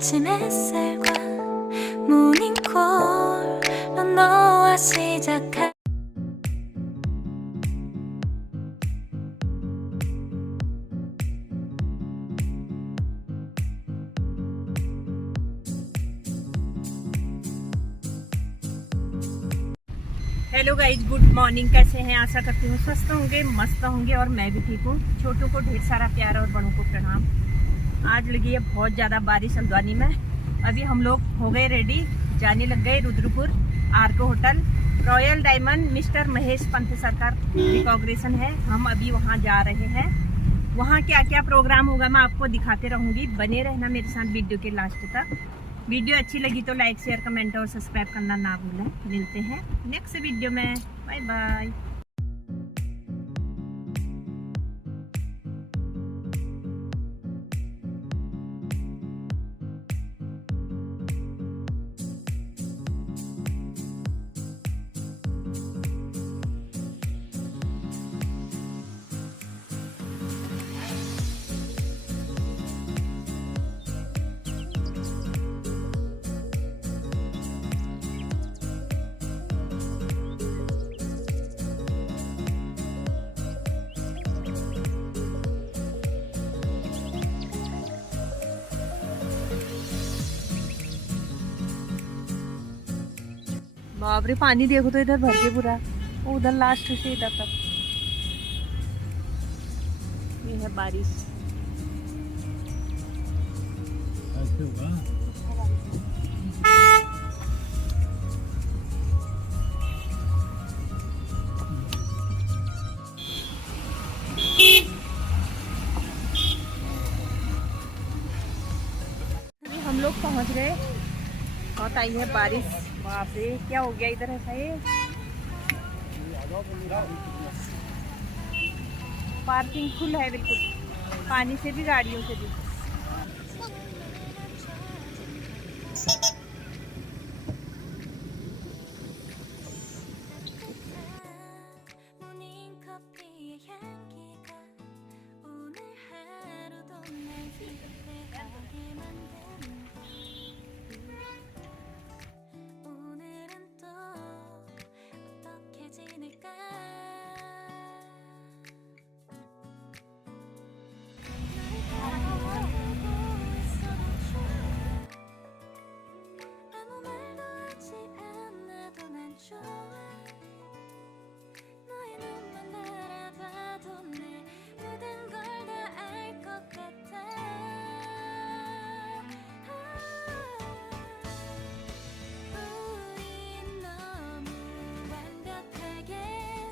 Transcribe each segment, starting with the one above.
아침 햇살과 모닝콜로 너와 시작할 hello guys, good morning. कैसे हैं? आशा करती हूँ स्वस्थ होंगे, मस्त होंगे और मैं भी ठीक हूँ। छोटों को ढेर सारा प्यार और बड़ों को प्रणाम। आज लगी है बहुत ज़्यादा बारिश हल्द्वानी में। अभी हम लोग हो गए रेडी, जाने लग गए Rudrapur Arco hotel. Royal Diamond mister Mahesh Pant sir का रिकॉग्निशन है, हम अभी वहाँ जा रहे हैं। वहाँ क्या क्या प्रोग्राम होगा मैं आपको दिखाते रहूँगी। बने रहना मेरे साथ वीडियो के लास्ट तक। वीडियो अच्छी लगी तो लाइक शेयर कमेंट और सब्सक्राइब करना ना भूलें। मिलते हैं नेक्स्ट वीडियो में। Bye bye. बाप रे, पानी देखो तो इधर भर के पूरा, उधर लास्ट से इधर तक। ये है बारिश। ऐसे होगा। हम लोग पहुंच गए और आई है बारिश। बाप रे, क्या हो गया इधर ऐसा? ये पार्किंग फुल है बिल्कुल, पानी से भी गाड़ियों से भी।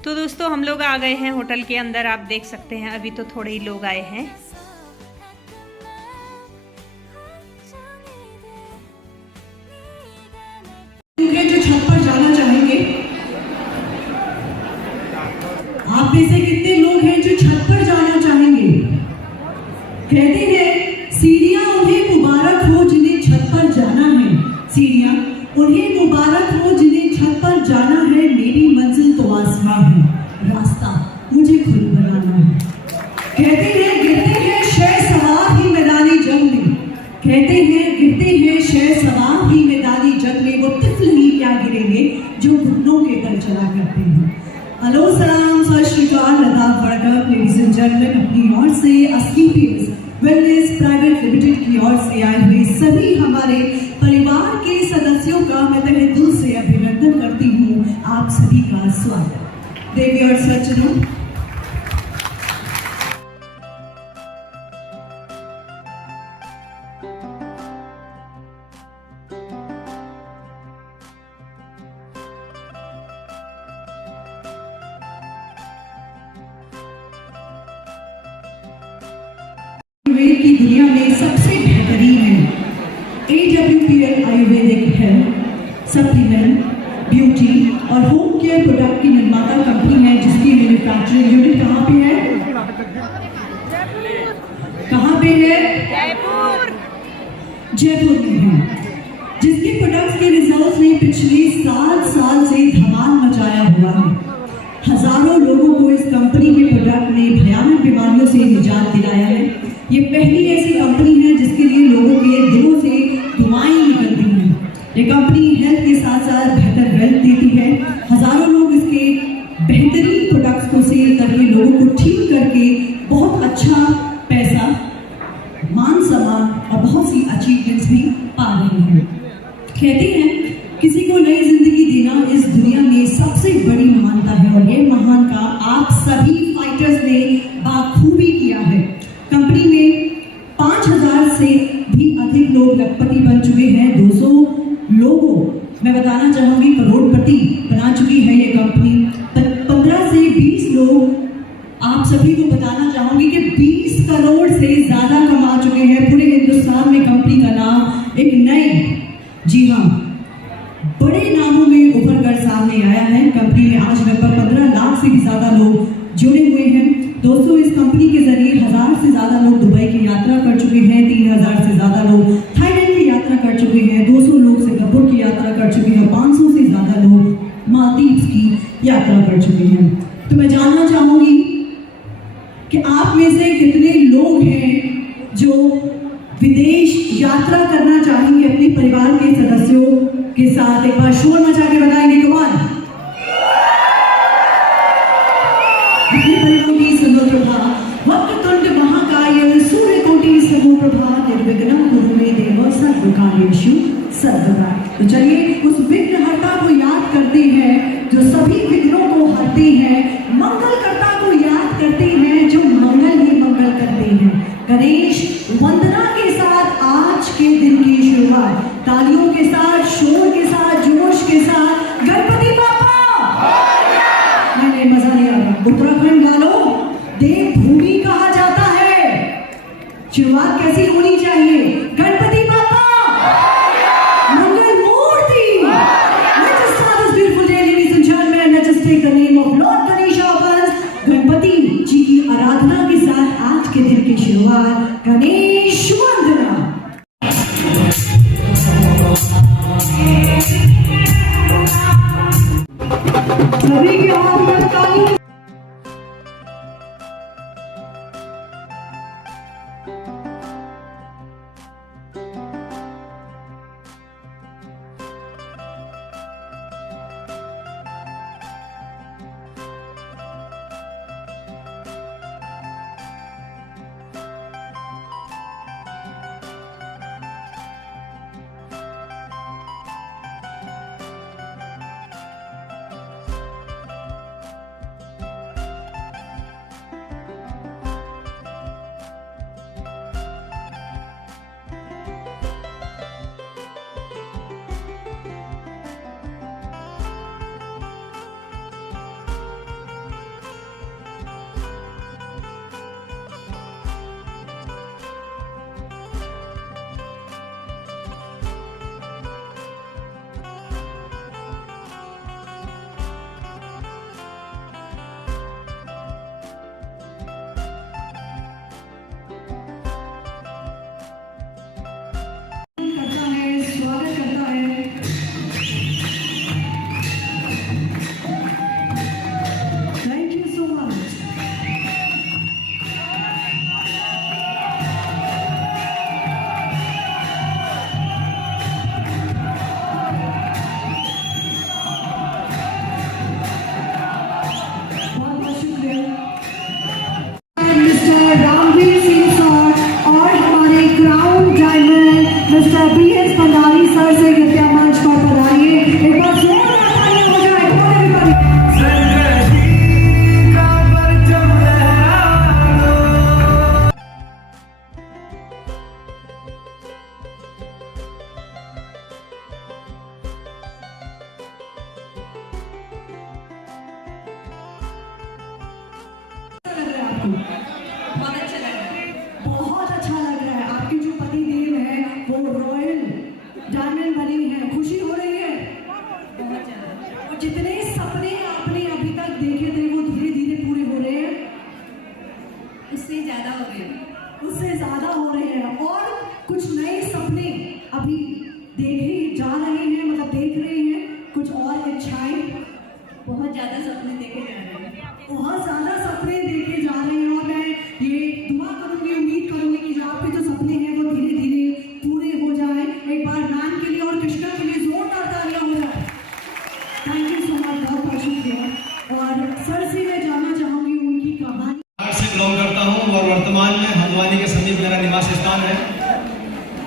तो दोस्तों, हम लोग आ गए हैं होटल के अंदर। आप देख सकते हैं अभी तो थोड़े ही लोग आए हैं। जो छत पर जाना चाहेंगे, आप में से कितने लोग हैं जो छत पर जाना चाहेंगे? कहते हैं सीढ़ियां उन्हें मुबारक हो जिन्हें छत पर जाना है, सीढ़ियां उन्हें मुबारक हो जिन्हें छत पर जाना है। मेरी मंजिल तो आसमां है, रास्ता मुझे खुद बनाना है। कहते हैं गिरते हैं शह सवार ही मैदानी जंग में, कहते हैं गिरते हैं शह सवार ही मैदानी जंग में। वो तिफल ही क्या गिरेंगे जो घुटनों के तल चला करते हैं। हेलो, सलाम, सत श्री अकाल, आदाब, वरकम लेडीज एंड जेंटलमैन। अपनी ओर से अस्कीपियस वेलनेस प्राइवेट लिमिटेड की ओर से आए हुए सभी हमारे परिवार के सदस्यों का मैं तहे दिल से अभिनंदन करती हूँ। आप सभी का स्वागत। देवी और सज्जनों, आयुर्वेद की दुनिया में सबसे बेहतरीन है AWPL Ayurvedic health supplement, beauty और होम केयर प्रोडक्ट की निर्माता कंपनी है, जिसकी मैन्युफैक्चरिंग यूनिट कहाँ पे है? कहाँ पे है? जयपुर में है। जिसके प्रोडक्ट्स के रिजल्ट्स ने पिछले 7 साल से धमाल मचाया हुआ है। हजारों लोगों को इस कंपनी के प्रोडक्ट ने भयानक बीमारियों से निजात दिलाया है। ये पहली ऐसी कंपनी है जिसके लिए लोगों के दिलों से कंपनी हेल्थ के साथ साथ बेहतर वेल्थ देती है। हजारों लोग इसके बेहतरीन प्रोडक्ट्स को सेल करके लोगों को ठीक करके बहुत अच्छा पैसा, मान सम्मान और बहुत सी अचीवमेंट्स भी पा रहे हैं। कहते हैं किसी को नई जिंदगी देना इस दुनिया में सबसे बड़ी महानता है और ये महान काम आप सभी फाइटर्स ने बाखूबी किया है। कंपनी में 5000 से भी अधिक लोग लखपति बन चुके हैं। 200 लोगों, मैं बताना चाहूंगी, करोड़पति बना चुकी है ये कंपनी। 15 से 20 लोग, आप सभी को बताना चाहूंगी कि 20 करोड़ से ज्यादा कमा चुके हैं। पूरे हिंदुस्तान में कंपनी का नाम एक नए, जी हाँ, बड़े नामों में उभर कर सामने आया है। कंपनी में आज लगभग 15 लाख से भी ज्यादा लोग जुड़े हुए हैं। दोस्तों, इस कंपनी के जरिए 1000 से ज्यादा लोग दुबई की यात्रा कर चुके हैं। 3000 से ज्यादा लोग थाईलैंड की यात्रा कर चुके हैं। 200 लोग सिंगापुर की यात्रा कर चुके हैं। 500 से ज्यादा लोग मालदीव्स की यात्रा कर चुके हैं। तो मैं जानना चाहूंगी कि आप में से कितने लोग हैं जो विदेश यात्रा करना चाहेंगे अपने परिवार के सदस्यों के साथ। एक बार शोर मचा के बताएंगे, कमान। अपने परिवारों की सुंदर प्रभा, वक्रतुंड महाकाय, सूर्यकोटि समप्रभा, निर्विघ्नं कुरु मे देव सर्वकार्येषु सर्वदा। तो चलिए उस विघ्नहर्ता को याद करते हैं जो सभी विघ्नों को हरते हैं, मंगलकर्ता को याद करते हैं जो मंगल ही मंगल करते हैं। गणेश वंदना के साथ आज के दिन की शुरुआत तालियों के साथ, शोर के साथ, जोश के साथ। गणपति बाप्पा, नहीं मजा नहीं आ रहा। उत्तराखंड वालों, देवभूमि कहा जाता है, शुरुआत कैसी होनी चाहिए? गणपति बाप्पा, मंगल मूर्ति। Let's just start this beautiful day, ladies and gentlemen. Let's just take the name of Lord Ganesha first. Ganpati जी की आराधना के साथ आज के दिन की शुरुआत, गणेश वंदना। सभी के हाथ में ताली।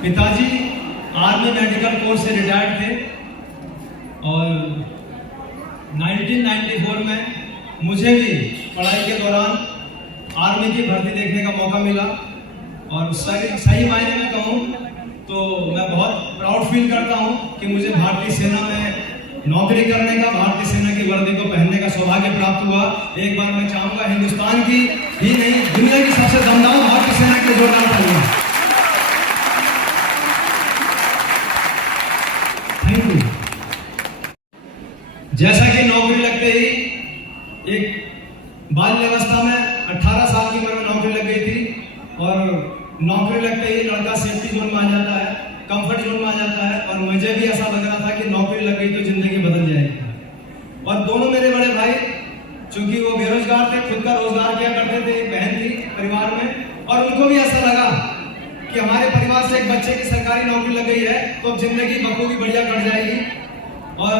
पिताजी आर्मी मेडिकल कोर्स से रिटायर्ड थे और 1994 में मुझे भी पढ़ाई के दौरान आर्मी की भर्ती देखने का मौका मिला और सही मायने में कहूँ तो मैं बहुत प्राउड फील करता हूँ कि मुझे भारतीय सेना में नौकरी करने का, भारतीय सेना की वर्दी को पहनने का सौभाग्य प्राप्त हुआ। एक बार मैं चाहूँगा हिंदुस्तान की ही नहीं दुनिया की सबसे दमदार भारतीय सेना के जोरदार तालियां। Thank you. जैसा कि नौकरी लगते ही एक बाल्यावस्था में 18 साल की उम्र में नौकरी लग गई थी और नौकरी लगते ही लड़का सेफ्टी जोन में आ जाता है, कंफर्ट जोन में आ जाता है और मुझे भी ऐसा लग रहा था कि नौकरी लग गई तो जिंदगी बदल जाएगी। और दोनों मेरे बड़े भाई चूंकि वो बेरोजगार थे, खुद का रोजगार किया करते थे, एक बहन थी परिवार में और उनको भी ऐसा लगा कि हमारे परिवार से एक बच्चे की सरकारी नौकरी लग गई है तो अब जिंदगी बखूबी बढ़िया कट जाएगी। और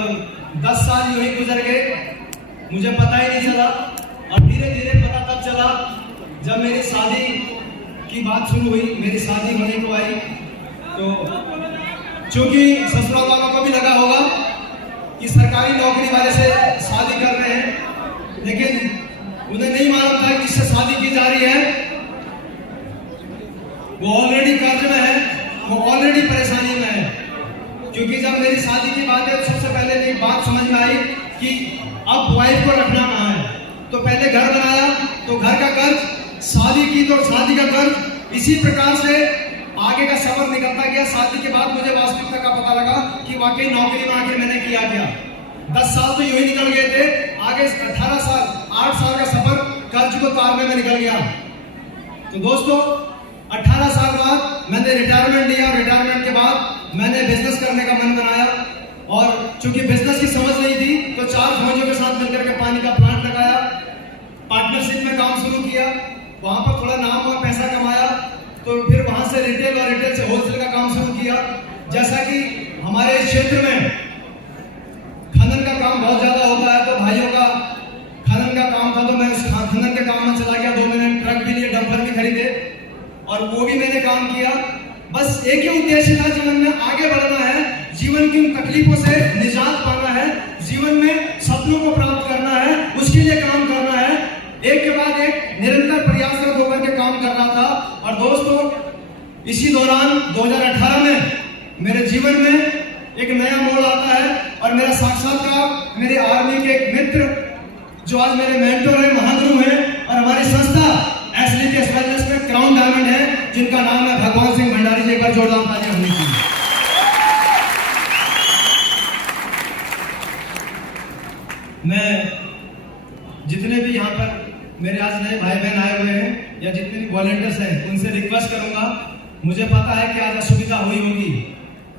10 साल यूं ही गुजर गए, मुझे पता ही नहीं चला और धीरे धीरे पता तब चला जब मेरी शादी की बात शुरू हुई, मेरी शादी होने को आई तो चूंकि ससुराल वालों को भी लगा होगा कि सरकारी नौकरी वाले से शादी कर रहे हैं, लेकिन उन्हें नहीं मालूम था कि जिससे शादी की जा रही है वो ऑलरेडी कर्ज में है, वो ऑलरेडी परेशानी में है। क्योंकि जब मेरी शादी की बात है तो सबसे पहले एक बात समझ में आई कि अब वाइफ को रखना कहाँ है। तो पहले घर बनाया तो घर का कर्ज, शादी की तो शादी का कर्ज, इसी प्रकार से आगे का सफर निकलता गया। शादी के बाद मुझे वास्तविकता का पता लगा कि वाकई नौकरी में आके मैंने किया क्या। 10 साल तो यूं ही निकल गए थे, आगे 18 साल 8 साल का सफर कर्ज को तारने में निकल गया। तो दोस्तों 18 साल बाद मैंने रिटायरमेंट लिया। रिटायरमेंट के बाद मैंने बिजनेस करने का मन बनाया और चूंकि बिजनेस की समझ नहीं थी तो 4 फौजियों के साथ मिलकर के पानी का प्लांट लगाया, पार्टनरशिप में काम शुरू किया, वहां पर थोड़ा नाम और पैसा कमाया तो फिर वहां से रिटेल और रिटेल से होलसेल का काम शुरू किया। जैसा कि हमारे क्षेत्र में खनन का काम बहुत ज्यादा होता है तो भाइयों का खनन का काम था तो मैं उस खनन के काम में चला गया। 2 महीने ट्रक भी लिए, डंपर भी खरीदे और वो भी मैंने काम किया। बस एक ही उद्देश्य था, जीवन में आगे बढ़ना है, जीवन की उन तकलीफों से निजात पाना है, जीवन में सपनों को प्राप्त करना है, उसके लिए काम करना है। एक के बाद एक निरंतर प्रयासरत होकर के काम कर रहा था। और दोस्तों इसी दौरान 2018 में मेरे जीवन में एक नया मोड़ आता है और मेरा साक्षात्कार मेरे आर्मी के एक मित्र जो आज मेरे मेंटर हैं, महागुरु हैं और हमारी संस्था एसलीपीएस वेलनेस में क्राउन डायमंड है, जिनका नाम है भगवान सिंह भंडारी जी। एक बार जोरदार तालियां होनी चाहिए। मैं जितने भी यहाँ पर मेरे आज नए भाई बहन आए हुए हैं या जितने भी वॉलंटियर्स हैं उनसे रिक्वेस्ट करूंगा, मुझे पता है कि आज असुविधा हुई होगी।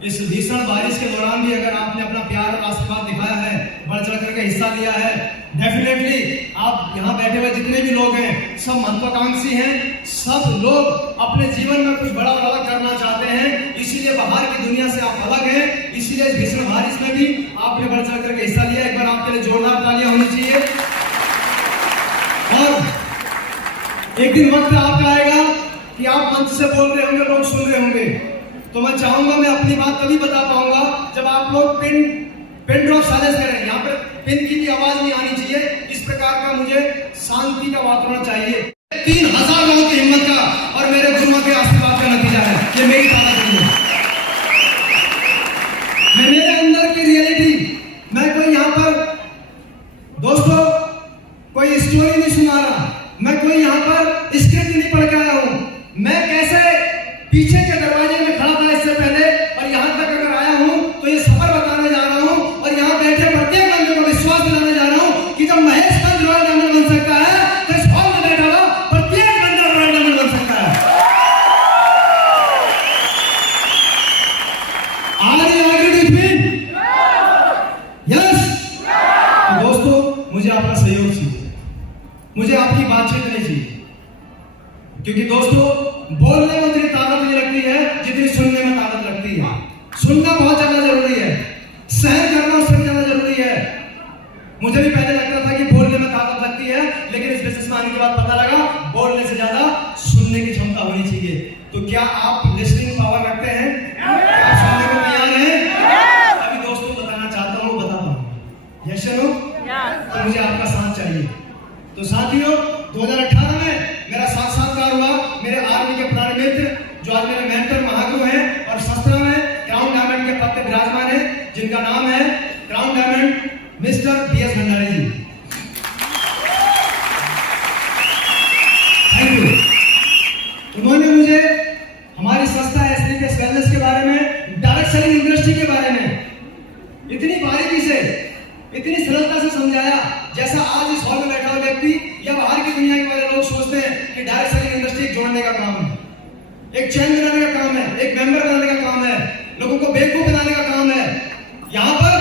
इस भीषण बारिश के दौरान भी अगर आपने अपना प्यार और आशीर्वाद दिखाया है, बढ़ चढ़ करके हिस्सा लिया है, डेफिनेटली आप यहाँ बैठे हुए जितने भी लोग हैं सब महत्वाकांक्षी हैं, सब लोग अपने जीवन में कुछ बड़ा और अलग करना चाहते हैं, इसीलिए बाहर की दुनिया से आप अलग हैं, इसीलिए इस भीषण बारिश में भी आपने बढ़ चढ़ करके हिस्सा लिया। एक बार आपके लिए जोरदार तालियां होनी चाहिए। और एक दिन वक्त आपका आएगा कि आप मंच से बोल रहे होंगे, लोग सुन रहे होंगे, तो मैं चाहूंगा मैं अपनी बात तभी बता पाऊंगा जब आप लोग पिन ड्रॉप साइलेंस करें। यहाँ पर पिन की भी आवाज नहीं आनी चाहिए, इस प्रकार का मुझे शांति का वातावरण चाहिए। 3000 लोगों की हिम्मत का और मेरे गुरुओं के आशीर्वाद का नतीजा है, ये मेरी ताकत नहीं है, मेरे अंदर की रियलिटी। मैं कोई यहाँ पर दोस्तों कोई स्टोरी नहीं सुना रहा, मैं कोई यहाँ पर स्क्रिप्ट नहीं पढ़ के आया हूँ। मैं कैसे पीछे के दरवाजे में खड़ा था इससे पहले और यहाँ तक अगर आया हूँ तो ये सफर बताने जा रहा हूँ और यहाँ बैठे प्रत्येक बंदे को विश्वास दिलाने जा रहा हूँ कि जब महेश चंद रॉयल डायमंड बन सकता है तो इस हॉल में बैठा हुआ प्रत्येक बंदा रॉयल डायमंड बन सकता है। दोस्तों मुझे आपका सहयोग चाहिए, मुझे आपकी बातचीत नहीं चाहिए, क्योंकि दोस्तों बोलने में उतनी ताकत नहीं लगती है जितनी सुनने में ताकत लगती है। सुनना बहुत ज्यादा जरूरी है, सहन करना उससे ज्यादा जरूरी है। मुझे भी पहले लगता था कि बोलने में ताकत लगती है, लेकिन इस बिजनेस में आने के बाद पता लगा बोलने से ज्यादा सुनने की क्षमता होनी चाहिए। तो क्या आप लिसनिंग पावर रखते हैं? एक चैन बनाने का काम है, एक मेंबर बनाने का काम है, लोगों को बेवकूफ बनाने का काम है। यहाँ पर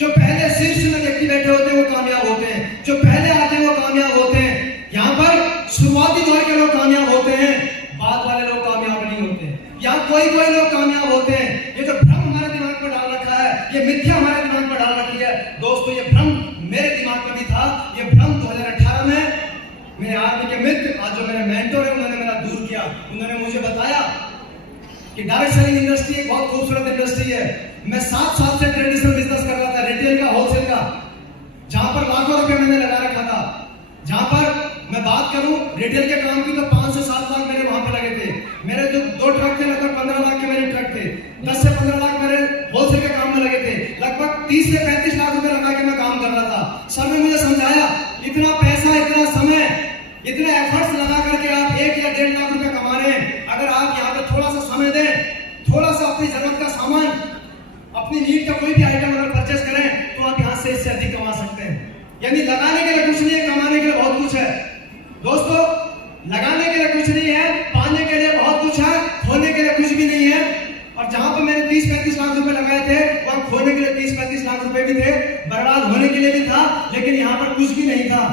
जो पहले शीर्ष में व्यक्ति बैठे होते हैं वो कामयाब होते हैं, जो पहले आते हैं वो कामयाब होते हैं। यहाँ पर शुरुआती दौर के लोग कामयाब होते हैं, बाद वाले लोग कामयाब नहीं होते। यहाँ कोई लोग कामयाब होते हैं। ये जो भ्रम हमारे दिमाग में डाल रखा है, ये मिथ्या हमारे दिमाग में डाल रखी है। दोस्तों, ये भ्रम मेरे दिमाग में भी था। ये भ्रम 2018 में मेरे आर्मी के मित्र, आज जो मेरे मेंटर है, उन्होंने मेरा दूर किया। उन्होंने मुझे बताया कि डायरेक्ट सेलिंग इंडस्ट्री एक बहुत खूबसूरत इंडस्ट्री है। मैं 7 साल से ट्रेडिशनल बिजनेस कर रहा था, रिटेल का, होलसेल का, जहां पर लाखों रुपए मैंने लगा रखा था। जहां पर मैं बात करूं रिटेल के काम की तो 5 से 7 लाख मेरे वहां पे लगे थे। मेरे जो 2 ट्रक थे, लगभग 15 लाख के मेरे ट्रक थे। 10 से 15 लाख मेरे होलसेल के काम में लगे थे। लगभग 30 से 35 लाख रुपए लगा के मैं काम कर रहा था। सर ने मुझे समझाया, इतना पैसा, इतना समय, इतने एफर्ट्स लगा करके आप 1 या 1.5 लाख रुपए कमा रहे हैं। अगर आप यहाँ पे थोड़ा सा समय दें, थोड़ा सा अपनी जरूरत का सामान, अपनी नीड का कोई भी आइटम अगर परचेस करें, तो आप यहाँ से इससे अधिक कमा सकते हैं। यानी लगाने के लिए कुछ नहीं है, कमाने के लिए बहुत कुछ है। दोस्तों, लगाने के लिए कुछ नहीं है, पाने के लिए बहुत कुछ है, खोने के लिए कुछ भी नहीं है। और जहां पर मैंने 30-35 लाख रुपए लगाए थे, वहां खोने के लिए 30-35 लाख रुपए भी थे, बर्बाद होने के लिए भी था, लेकिन यहाँ पर कुछ भी नहीं था।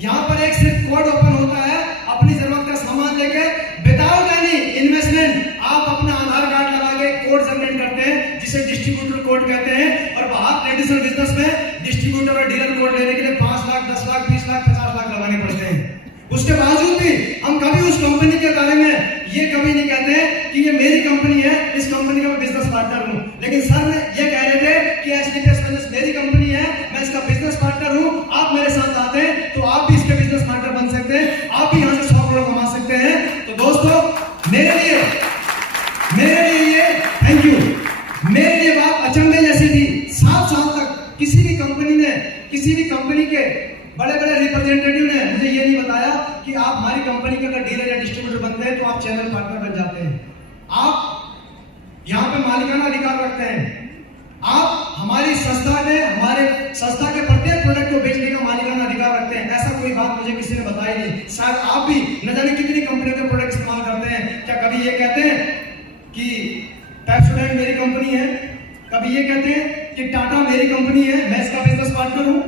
यहाँ पर एक सिर्फ कोड ओपन होता है, अपनी जरूरत का सामान लेके विदाउट एनी इन्वेस्टमेंट आप अपना आधार कार्ड लगा के कोड जनरेट करते हैं, जिसे डिस्ट्रीब्यूटर कोड कहते हैं। और बाहर ट्रेडिशनल बिजनेस में डिस्ट्रीब्यूटर और डीलर कोड लेने के लिए 5 लाख, 10 लाख, 20 लाख, 50 लाख लगाने पड़ते हैं। उसके बावजूद भी हम कभी उस कंपनी के बारे में ये कभी नहीं कहते कि ये मेरी कंपनी है, इस कंपनी का मैं बिजनेस पार्टनर हूं। लेकिन सर ने ये कह रहे थे कि एचडीएफसी फाइनेंस मेरी कंपनी है, मैं इसका बिजनेस पार्टनर हूं, आप मेरे साथ आते हैं तो आप भी इसके बिजनेस पार्टनर बन सकते हैं, आप भी यहाँ से 100 करोड़ कमा सकते हैं। तो दोस्तों, मेरे लिए ये थैंक यू, मेरे लिए बात अचंभे जैसी थी। 7 साल तक किसी भी कंपनी ने, किसी भी कंपनी के बड़े रिप्रेजेंटेटिव ने मुझे ये नहीं बताया कि आप हमारी कंपनी के अगर डीलर या डिस्ट्रीब्यूटर बनते हैं तो आप चैनल पार्टनर बन जाते हैं, आप यहाँ पे मालिकाना अधिकार रखते हैं, आप हमारी संस्था में, हमारे संस्था के प्रत्येक प्रोडक्ट को बेचने का मालिकाना अधिकार रखते हैं। ऐसा कोई बात मुझे किसी ने बताई नहीं। शायद आप भी न जाने कितनी कंपनियों के प्रोडक्ट इस्तेमाल करते हैं। क्या कभी ये कहते हैं कि पेप्सोडेंट मेरी कंपनी है, कभी ये कहते हैं कि टाटा मेरी कंपनी है, मैं इसका बिजनेस पार्टनर हूं?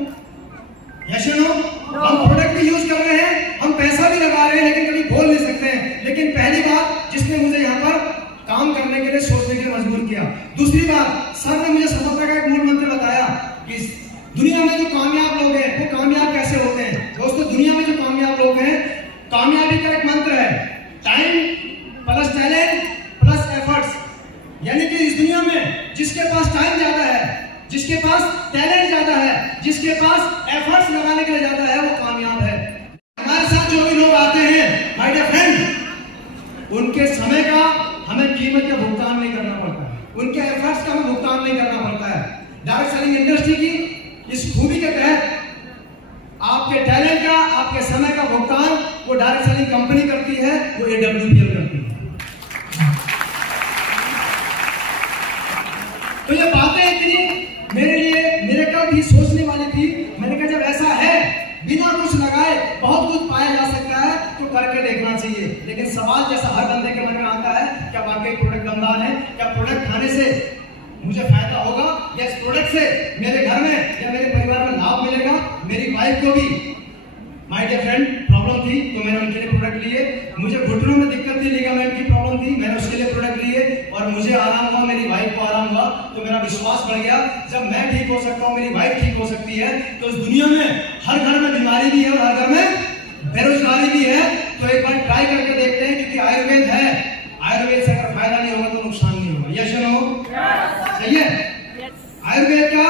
यस या नो? हम प्रोडक्ट भी यूज कर रहे हैं, हम पैसा भी लगा रहे हैं, लेकिन कभी बोल नहीं सकते हैं। लेकिन पहली बात जिसने मुझे यहाँ पर काम करने के लिए, सोचने के लिए मजबूर किया। दूसरी बात, सर ने मुझे सफलता का एक मूल मंत्र बताया कि दुनिया में जो कामयाब लोग हैं वो कामयाब कैसे होते हैं। दोस्तों, दुनिया में जो कामयाब लोग हैं, कामयाबी का एक मंत्र है, time plus talent plus efforts. यानी कि इस दुनिया में जिसके पास टाइम ज्यादा है, जिसके पास टैलेंट ज्यादा है, जिसके पास एफर्ट्स लगाने के लिए ज्यादा है, वो कामयाब है। हमारे साथ जो भी लोग आते हैं, माय डियर फ्रेंड, उनके समय का हमें कीमत का भुगतान नहीं करना पड़ता है, उनके एफर्ट्स का हमें भुगतान नहीं करना पड़ता है। डायरेक्ट सेलिंग इंडस्ट्री की इस खूबी के तहत आपके टैलेंट का, आपके समय का भुगतान वो डायरेक्ट सेलिंग कंपनी करती है, वो AWPL करती है। तो ये बातें इतनी मेरे लिए, मेरे कल भी सोचने वाली थी। मैंने कहा जब ऐसा है, बिना कुछ लगाए बहुत कुछ पाया जा सकता है, तो करके देखना चाहिए। लेकिन सवाल जैसा हर बंदे के मन में आता है, क्या वाकई प्रोडक्ट दमदार है? क्या प्रोडक्ट खाने से मुझे फायदा होगा, या इस प्रोडक्ट से मेरे घर में या मेरे परिवार में लाभ मिलेगा? मेरी वाइफ को भी, माय डियर फ्रेंड, प्रॉब्लम थी, तो मैंने उनके लिए प्रोडक्ट लिए। मुझे घुटनों में दिक्कत थी, लिगामेंट की प्रॉब्लम थी, मैंने उसके लिए प्रोडक्ट लिए, और मुझे आराम हुआ, मेरी वाइफ को आराम हुआ। तो मेरा विश्वास बढ़ गया, जब मैं ठीक हो सकता हूँ, मेरी वाइफ ठीक हो सकती है, तो इस दुनिया में हर घर में बीमारी भी है और हर घर में बेरोजगारी भी है। तो एक बार ट्राई करके देखते हैं, क्योंकि आयुर्वेद है, आयुर्वेद से अगर फायदा नहीं होगा तो नुकसान नहीं होगा। यस या नो? सही है? आयुर्वेद का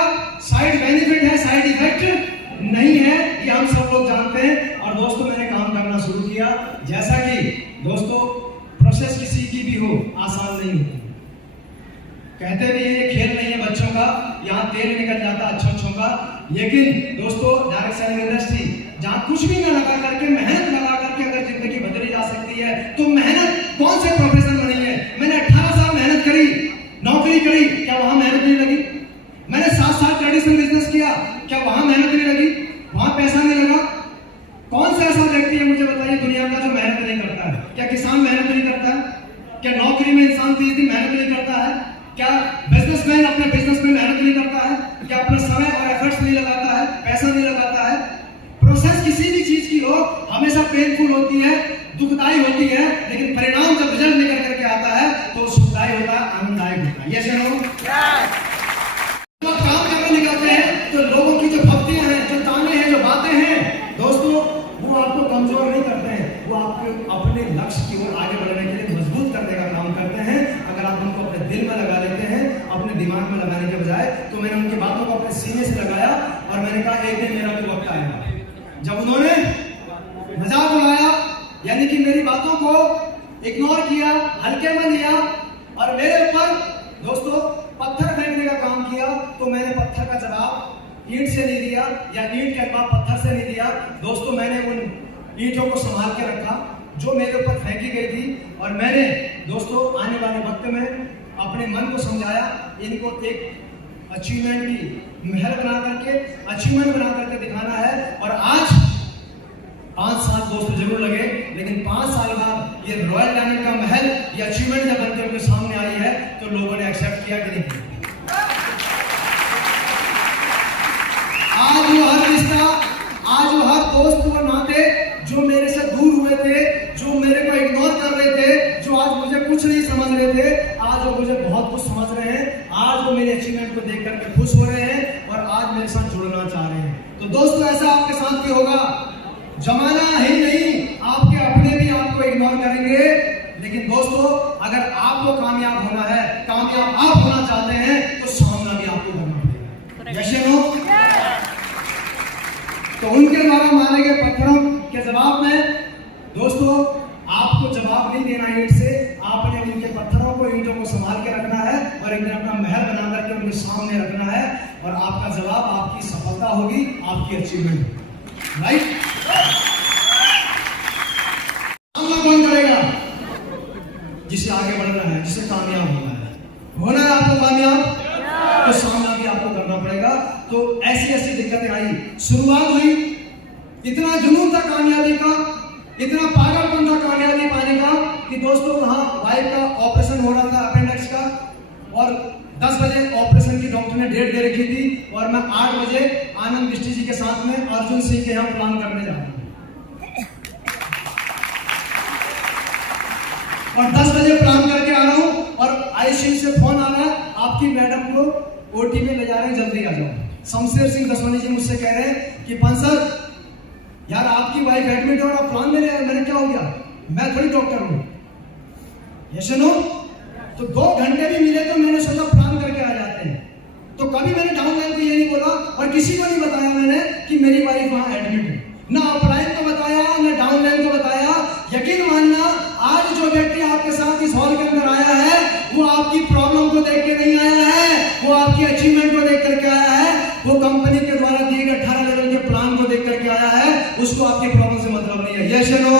साइड बेनिफिट है, साइड इफेक्ट नहीं है, ये हम सब लोग जानते हैं। और दोस्तों, मैंने काम करना शुरू किया। जैसा कि दोस्तों, प्रोसेस किसी की भी हो, आसान नहीं होती। कहते भी हैं खेल नहीं है बच्चों का, यहाँ तेल निकल जाता अच्छों का। लेकिन दोस्तों, डायरेक्ट सेलिंग इंडस्ट्री जहाँ कुछ भी न लगा करके, मेहनत लगा करके अगर जिंदगी बदली जा सकती है, तो मेहनत कौन से प्रोफेशन में नहीं है? मैंने 18 साल मेहनत करी, नौकरी करी, क्या वहां मेहनत नहीं लगी? मैंने 7 साल ट्रेडिशनल बिजनेस किया, क्या वहां मेहनत नहीं लगी? वहां पैसा नहीं लगा? कौन सा ऐसा व्यक्ति है मुझे बताइए दुनिया का जो मेहनत नहीं करता है? क्या किसान मेहनत नहीं करता है? पे इतनी मेहनत नहीं करता है? क्या बिजनेसमैन अपने बिजनेस में मेहनत नहीं करता है? क्या अपना समय और एफर्ट्स नहीं लगाता है, पैसा नहीं लगाता है? प्रोसेस किसी भी चीज की हो हमेशा पेनफुल होती है, दुखदायी होती है, लेकिन परिणाम जब रिजल्ट निकल करके आता है तो सुखदायी होता है, आनंददायक होता है। Yes no? जब काम करने निकलते हैं तो लोगों की जो भक्तियां हैं, जो ताने हैं, जो बातें हैं, दोस्तों वो आपको कमजोर नहीं करते हैं, वो आपके अपने लक्ष्य की ओर आगे बढ़ने के लिए मजबूत करने का काम करते हैं। अगर आप उनको अपने दिल में लगा लेते हैं, अपने दिमाग में लगाने के बजाय, तो मैंने उनकी बातों को अपने सीने से लगाया और मैंने कहा एक दिन मेरा भी वक्त आएगा जब उन्होंने मजाक उड़ाया, यानी कि मेरी बातों को इग्नोर किया, हल्के में लिया और मेरे ऊपर दोस्तों पत्थर फेंकने का काम किया, तो मैंने पत्थर का जवाब ईंट से नहीं दिया या ईंट का जवाब पत्थर से नहीं दिया। दोस्तों मैंने उन ईंटों को संभाल के रखा जो मेरे ऊपर फेंकी गई थी, और मैंने दोस्तों आने वाले वक्त में अपने मन को समझाया, इनको एक अचीवमेंट की महल बना करके, अचीवमेंट बना करके दिखाना है। और आज 5 साल दोस्तों जरूर लगे, लेकिन 5 साल बाद ये रॉयल डायमंड का महल, ये अचीवमेंट जब बनकर उनके सामने आई है तो लोगों ने एक्सेप्ट किया कि नहीं किया। आज वो हर रिश्ता, आज वो हर दोस्त और नाते जो मेरे से दूर हुए थे, जो मेरे को इग्नोर कर रहे थे, जो आज मुझे कुछ नहीं समझ रहे थे, आज वो मुझे बहुत कुछ समझ रहे हैं। आज वो मेरे अचीवमेंट को देख करके खुश हो रहे हैं और आज मेरे साथ जुड़ना चाह रहे हैं। तो दोस्तों ऐसा आपके साथ भी होगा, जमाना ही नहीं आपके अपने भी आपको इग्नोर करेंगे, लेकिन दोस्तों अगर आपको कामयाब होना है, कामयाब आप होना चाहते हैं, तो सामना भी आपको करना पड़ेगा। Yes no? तो उनके द्वारा मारे गए पत्थरों के जवाब में दोस्तों आपको जवाब नहीं देना ईंट से, आपने उनके पत्थरों को, ईंटों को संभाल के रखना है और एक दिन अपना महल बना करके उनके सामने रखना है, और आपका जवाब आपकी सफलता होगी, आपकी अचीवमेंट। राइट? सामना कौन करेगा? जिसे आगे बढ़ना है, जिसे कामयाब होना है आपको कामयाब, तो सामना भी आपको करना पड़ेगा। तो ऐसी दिक्कतें आई, शुरुआत हुई, इतना जुनून था कामयाबी का, इतना पागलपन था कामयाबी पाने का कि दोस्तों वहां वाइफ का ऑपरेशन हो रहा था, अपेंडिक्स का, और 10 बजे ऑपरेशन की डॉक्टर ने डेट दे रखी थी, और मैं 8 बजे आनंद बिष्टी जी के साथ में अर्जुन सिंह के यहाँ प्लान करने जा रहा हूँ, और 10 बजे प्लान करके आ रहा हूँ, और आईसीयू से फोन आ रहा है, आपकी मैडम को ओटी में ले जा रहे हैं, जल्दी आ जाओ। शमशेर सिंह दसवानी जी मुझसे कह रहे हैं कि पंसर यार आपकी वाइफ एडमिट है और आप प्लान में ले रहे, मैंने क्या हो गया, मैं थोड़ी डॉक्टर हूं। Yes no? तो 2 घंटे भी मिले तो मैंने सोचा प्लान करके आ जाते हैं। तो कभी मैंने डाउनलाइन को ये नहीं बोला और किसी को नहीं बताया मैंने कि मेरी वाइफ वहां एडमिट है, ना अपलाइन को बताया ना डाउनलाइन को बताया। यकीन मानना, आज जो व्यक्ति आपके साथ इस हॉल के अंदर आया है वो आपकी प्रॉब्लम को देख के नहीं आया है, वो आपकी अचीवमेंट को देख करके आया है, वो कंपनी के द्वारा दिए गए 18 लेवल के प्लान को देख करके आया है, उसको आपकी प्रॉब्लम से मतलब नहीं है। Yes no?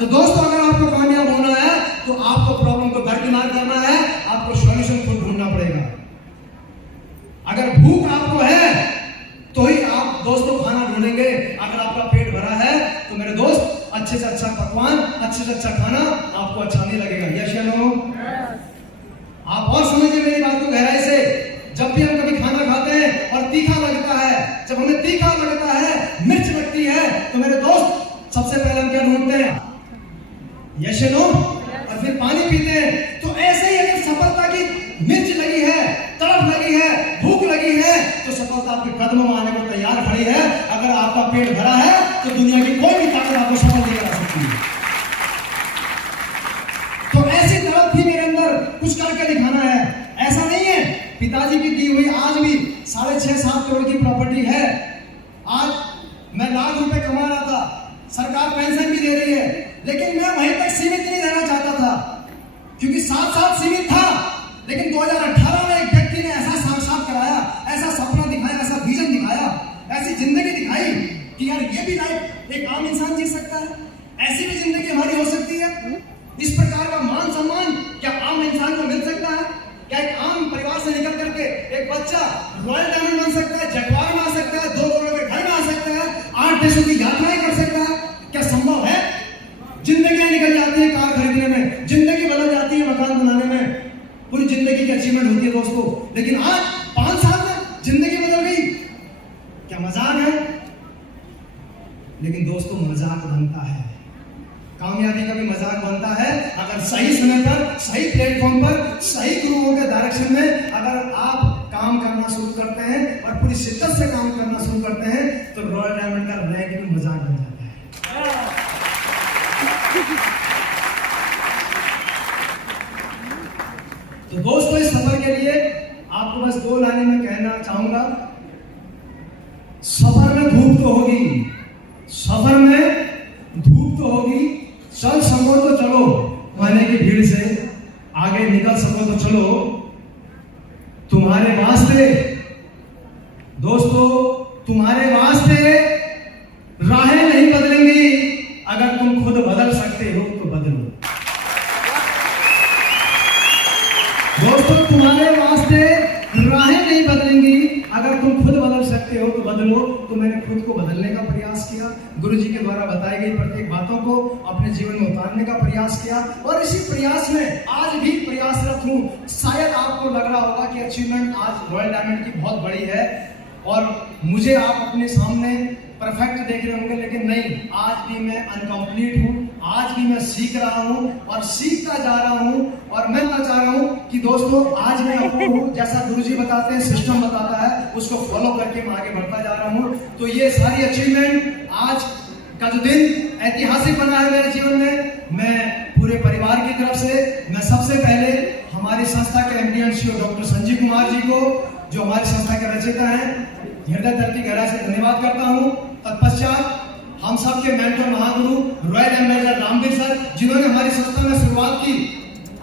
तो दोस्तों अगर आपको कामयाब होना है तो आपको प्रॉब्लम को दरकिनार करना है, आपको सॉल्यूशन खुद ढूंढना पड़ेगा। अगर भूख आपको है तो ही आप दोस्तों खाना ढूंढेंगे, अगर आपका पेट भरा है तो मेरे दोस्त अच्छे से अच्छा पकवान, अच्छे से अच्छा खाना आपको अच्छा नहीं लगेगा। Yes no? आप और समझिए मेरी बात को गहराई से, जब भी हम कभी खाना खाते हैं और तीखा लगता है, जब हमें तीखा लगता है, मिर्च लगती है, तो मेरे दोस्त सबसे पहले हम क्या ढूंढते हैं? Yes no? और फिर पानी पीते हैं। तो ऐसे ही अगर सफलता की मिर्च लगी है, तड़प लगी है, भूख लगी है, तो सफलता आपके कदमों में आने को तैयार खड़ी है। अगर आपका पेट भरा है तो दुनिया की कोई भी ताकत आपको सफल नहीं करा सकती है। तो ऐसी तड़प थी मेरे अंदर, कुछ करके दिखाना है। ऐसा नहीं है, पिताजी की दी हुई आज भी 6.5-7 करोड़ की प्रॉपर्टी है। आज मैं लाख रुपए कमा रहा था, सरकार पेंशन भी दे रही है, लेकिन मैं वहीं तक सीमित नहीं रहना चाहता था, क्योंकि 7 साल सीमित था। लेकिन 2018 में एक व्यक्ति ने ऐसा साक्षात कराया, ऐसा सपना दिखाया, ऐसा विजन दिखाया, ऐसी जिंदगी दिखाई कि यार ये भी लाइफ एक आम इंसान जी सकता है, ऐसी भी जिंदगी हमारी हो सकती है। इस प्रकार का मान सम्मान क्या आम इंसान को मिल सकता है? क्या एक आम परिवार से निकल करके एक बच्चा रॉयल डायमंड बन सकता है, जगवार में आ सकता है, 2 करोड़ के घर में आ सकता है, 8 देशों की यात्राएं कर सकता है? क्या संभव है? जिंदगी निकल जाती है कार खरीदने में, जिंदगी बदल जाती है मकान बनाने में, लेकिन आज 5 साल में जिंदगी बदल गई। क्या मजाक है? लेकिन दोस्तों मजाक बनता है, कामयाबी का भी मजाक बनता है अगर सही समय पर, सही प्लेटफॉर्म पर, सही गुरुओं के डायरेक्शन में अगर आप काम करना शुरू करते हैं और पूरी शिद्दत से काम करना शुरू करते हैं तो रॉयल डायमंड का रैंक भी मजाक बन जाता है। तो दोस्तों इस सफर के लिए आपको बस 2 लाइनें में कहना चाहूंगा। सफर में धूप तो होगी, सफर में धूप तो होगी, चल सको तो चलो, माने की भीड़ से आगे निकल सको तो चलो। तुम्हारे वास्ते दोस्तों, तुम्हारे वास्ते राहें नहीं बदलेंगी, अगर तुम खुद बदल सकते हो तो बदलो। दोस्तों तुम्हारे वास्ते राहें नहीं बदलेंगी, अगर तुम खुद बदल सकते हो तो बदलो। तो मैंने खुद को बदलने का प्रयास किया, गुरुजी के द्वारा बताई गई प्रत्येक बातों को अपने जीवन में उतारने का प्रयास किया और इसी प्रयास में आज भी प्रयासरत हूँ। शायद आपको लग रहा होगा कि अचीवमेंट आज रॉयल डायमंड की बहुत बड़ी है और मुझे आप अपने सामने परफेक्ट देख रहे होंगे, लेकिन नहीं, आज भी मैं अनकम्प्लीट हूँ, आज भी मैं सीख रहा हूँ और सीखता जा रहा हूँ। और मैं चाह रहा हूँ कि दोस्तों आज मैं आपको जैसा गुरुजी बताते हैं, सिस्टम बताता है, उसको फॉलो करके मैं आगे बढ़ता जा रहा हूँ। तो ये सारी अचीवमेंट आज का जो दिन ऐतिहासिक बना है मेरे जीवन में, मैं पूरे परिवार की तरफ से मैं सबसे पहले हमारी संस्था के MD and CEO doctor Sanjeev Kumar ji को, जो हमारी संस्था के रचयिता हैं, हृदय तल की गहराई से धन्यवाद करता हूँ। तत्पश्चात हम सब के mentor Mahaguru royal ambassador Ramveer sir, जिन्होंने हमारी संस्था में शुरुआत की।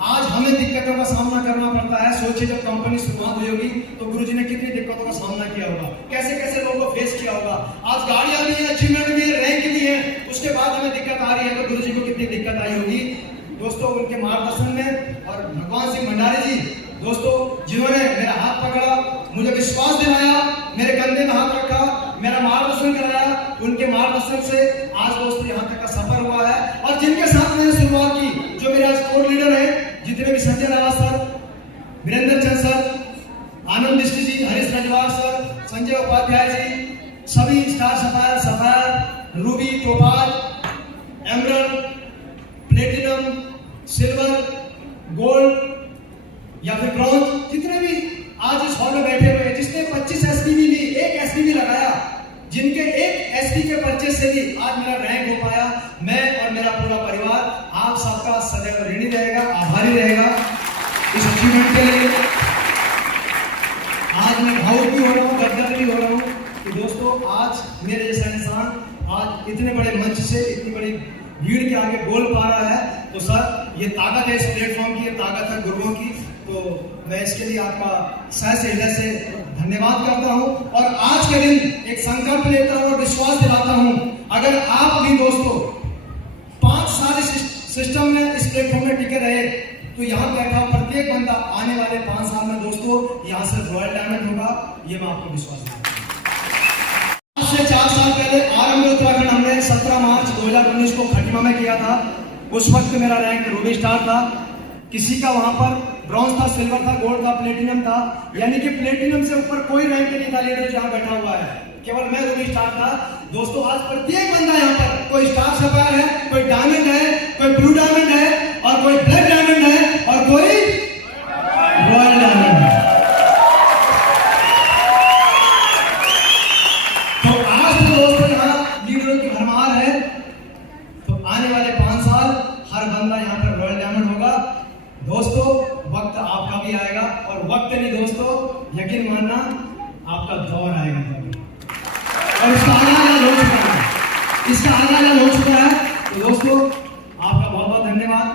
आज हमें दिक्कतों का सामना करना पड़ता है। सोचिए जब कंपनी शुरुआत हुई होगी तो गुरुजी ने कितनी दिक्कतों का सामना किया होगा, कैसे कैसे लोगों को फेस किया होगा। आज गाड़ियां भी है, अचीवमेंट भी है, रैंक भी है, उसके बाद हमें दिक्कत आ रही है तो गुरुजी को कितनी दिक्कत आई होगी। दोस्तों उनके मार्गदर्शन में और भगवान सिंह भंडारी जी दोस्तों, जिन्होंने मेरा हाथ पकड़ा, मुझे विश्वास दिलाया, मेरे कंधे में हाथ रखा, मेरा मार्गदर्शन कराया, उनके मार्गदर्शन से आज दोस्तों यहाँ तक का सफर हुआ है। और जिनके साथ मैंने शुरुआत की, जो मेरे आज कोर लीडर है, जितने भी संजय रावत सर, वीरेंद्र चंद सर, आनंद मिश्री जी, हरीश रजवार सर, संजय उपाध्याय जी, सभी star sapphire, Ruby, topaz, emerald, platinum, silver, gold या फिर ब्रॉन्ज, जितने भी आज इस हॉल में बैठे हुए, जिसने 25 एसपीबी ली, 1 एसपीबी लगाया, जिनके 1 एसपी के परचेस से भी आज मेरा रैंक हो पाया, मैं और मेरा पूरा परिवार आप सबका सदैव ऋणी रहेगा, आभारी रहेगा इस अचीवमेंट के लिए। आज मैं भावुक भी हो रहा हूँ, गदगद भी हो रहा हूँ कि दोस्तों आज मेरे जैसा इंसान आज इतने बड़े मंच से, इतनी बड़ी भीड़ के आगे बोल पा रहा है। तो सर ये ताकत है इस प्लेटफॉर्म की, ये ताकत है गुरुओं की। तो मैं इसके लिए आपका सह से हृदय से धन्यवाद करता हूं और आज के दिन एक संकल्प लेता हूं और विश्वास दिलाता हूं, अगर आप भी दोस्तों 5 साल इस सिस्टम में, इस प्लेटफॉर्म में टिके रहे तो यहाँ बैठा प्रत्येक बंदा आने वाले 5 साल में दोस्तों यहाँ से रॉयल डायमंड होगा, ये मैं आपको विश्वास देता हूं। आज से 4 साल पहले आरंभ उत्तराखंड हमने 17 मार्च 2019 को खटीमा में किया था। उस वक्त मेरा रैंक रूबी स्टार था, किसी का वहां पर ब्रॉन्ज था, सिल्वर था, गोल्ड था, प्लेटिनम था, यानी कि प्लेटिनम से ऊपर कोई रैंक नहीं था लीडर जहां बैठा हुआ है, केवल मैं रूबी स्टार था। दोस्तों आज प्रत्येक बंदा यहाँ पर कोई स्टार सफायर है, कोई डायमंड है, कोई ब्लू डायमंड है और कोई ब्लैक डायमंड है और कोई रॉयल डायमंड है। तो आज तो दोस्तों यहाँ लीडरों की भरमार है। तो आने वाले 5 साल हर बंदा यहाँ पर रॉयल डायमंड होगा। दोस्तों वक्त आपका भी आएगा और वक्त नहीं दोस्तों, यकीन मानना आपका दौर आएगा और इसका आगाज हो चुका है, इसका आगाज हो चुका है। तो दोस्तों आपका बहुत बहुत धन्यवाद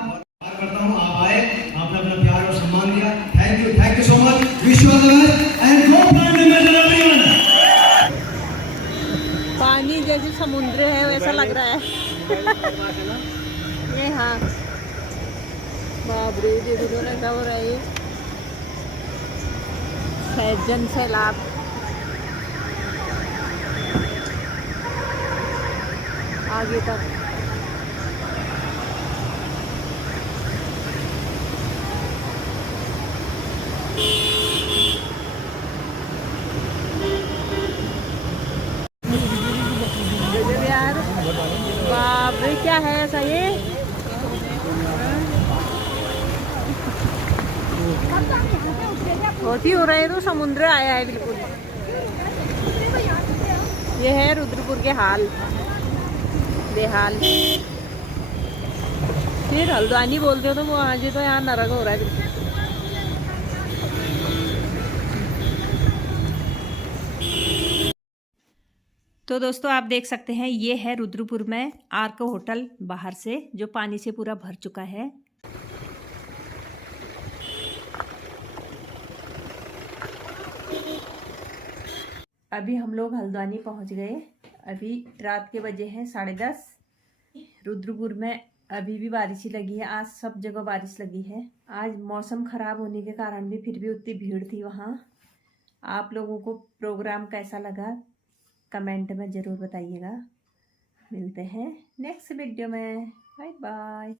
और करता हूँ, आप आए, आपने अपना प्यार और सम्मान दिया। Thank you so much. Wish you all the best and go prime minister everyone. पानी जैसे समुद्र है वैसा लग रहा है। ये हाँ बाप रे, देखो ऐसा हो रहा है ये सैजन सैलाब। आगे तक बहुत ही हो रहा है, तो समुद्र आया है बिल्कुल। ये है रुद्रपुर के हाल बेहाल। फिर हल्द्वानी बोलते हो तो वो आज तो यहाँ नरक हो रहा है बिल्कुल। तो दोस्तों आप देख सकते हैं ये है रुद्रपुर में आर्क होटल बाहर से, जो पानी से पूरा भर चुका है। अभी हम लोग हल्द्वानी पहुंच गए। अभी रात के बजे हैं 10:30। रुद्रपुर में अभी भी बारिश ही लगी है, आज सब जगह बारिश लगी है। आज मौसम खराब होने के कारण भी फिर भी उतनी भीड़ थी वहाँ। आप लोगों को प्रोग्राम कैसा लगा कमेंट में ज़रूर बताइएगा। मिलते हैं नेक्स्ट वीडियो में। Bye bye.